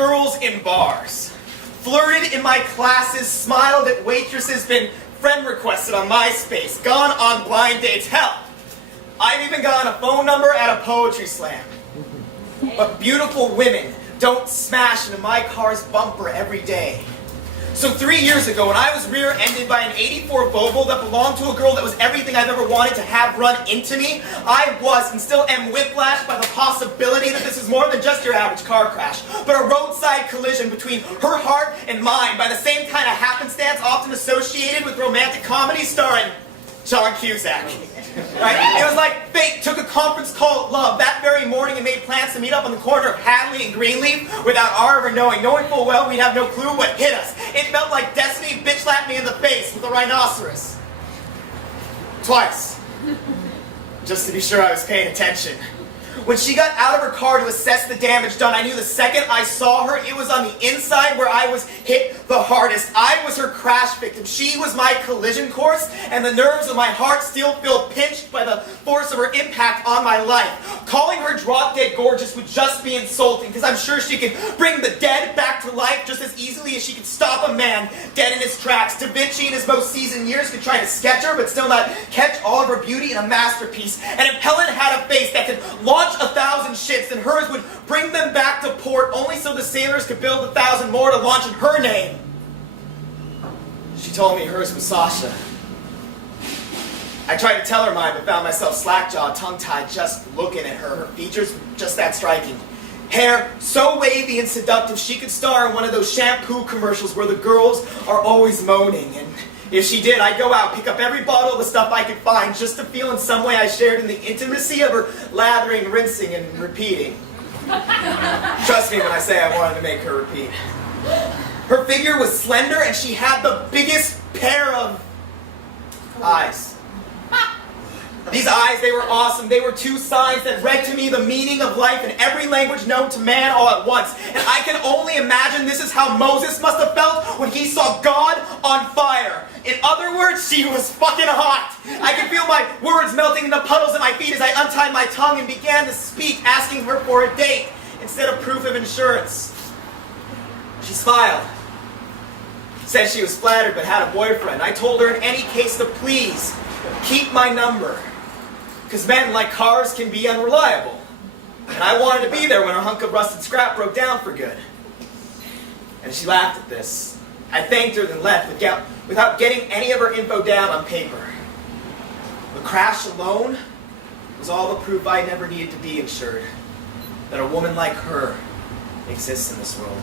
girls in bars, flirted in my classes, smiled at waitresses, been friend requested on MySpace, gone on blind dates. Hell, I've even gotten a phone number at a poetry slam. But beautiful women don't smash into my car's bumper every day. So 3 years ago, when I was rear-ended by an '84 Volvo that belonged to a girl that was everything I've ever wanted to have run into me, I was and still am whiplashed by the possibility that this is more than just your average car crash, but a roadside collision between her heart and mine by the same kind of happenstance often associated with romantic comedies starring John Cusack. Right? It was like fate took a conference call at LYVE that very morning and made plans to meet up on the corner of Hadley and Greenleaf without our ever knowing full well we'd have no clue what hit us. It felt like destiny bitch-slapped me in the face with a rhinoceros. Twice. Just to be sure I was paying attention. When she got out of her car to assess the damage done, I knew the second I saw her, it was on the inside where I was hit the hardest. I was her crash victim. She was my collision course, and the nerves of my heart still feel pinched by the force of her impact on my life. Calling her drop-dead gorgeous would just be insulting, because I'm sure she could bring the dead back to life just as easily as she could stop a man dead in his tracks. Da Vinci in his most seasoned years could try to sketch her, but still not catch all of her beauty in a masterpiece. And if Helen had a face that could launch 1,000 ships, then hers would bring them back to port only so the sailors could build 1,000 more to launch in her name. She told me hers was Sasha. I tried to tell her mine, but found myself slack-jawed, tongue-tied, just looking at her. Her features were just that striking. Hair so wavy and seductive she could star in one of those shampoo commercials where the girls are always moaning. And if she did, I'd go out, pick up every bottle of the stuff I could find just to feel in some way I shared in the intimacy of her lathering, rinsing, and repeating. Trust me when I say I wanted to make her repeat. Her figure was slender and she had the biggest pair of eyes. These eyes, they were awesome. They were two signs that read to me the meaning of life in every language known to man all at once. And I can only imagine this is how Moses must have felt when he saw God on fire. In other words, she was fucking hot. I could feel my words melting in the puddles at my feet as I untied my tongue and began to speak, asking her for a date instead of proof of insurance. She smiled. Said she was flattered but had a boyfriend. I told her in any case to please keep my number. Because men, like cars, can be unreliable. And I wanted to be there when her hunk of rusted scrap broke down for good. And she laughed at this. I thanked her then left without getting any of her info down on paper. The crash alone was all the proof I never needed to be insured. That a woman like her exists in this world.